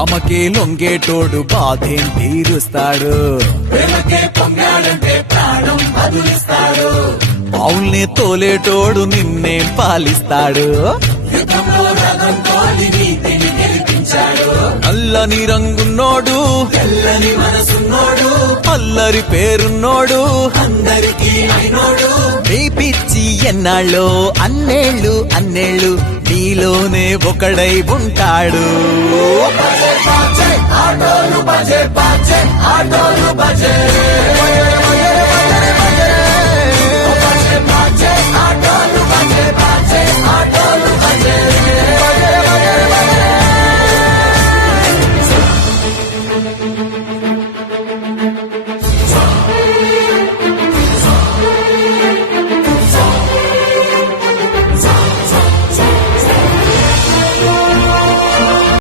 ఆమెకే లొంగేటోడు బాధేం తీరుస్తాడు. పావుల్ని తోలేటోడు నిన్నేం పాలిస్తాడు. నల్లని రంగున్నోడు తెల్లని మనసున్నోడు అల్లరి పేరున్నోడు అందరికీ అయినోడు. నీ పిచ్చి ఎన్నాళ్ళో అన్నేళ్ళు అన్నేళ్ళు నీలోనే ఒకడై ఉంటాడు. ఆటోలు బజే ఆటోలు బజే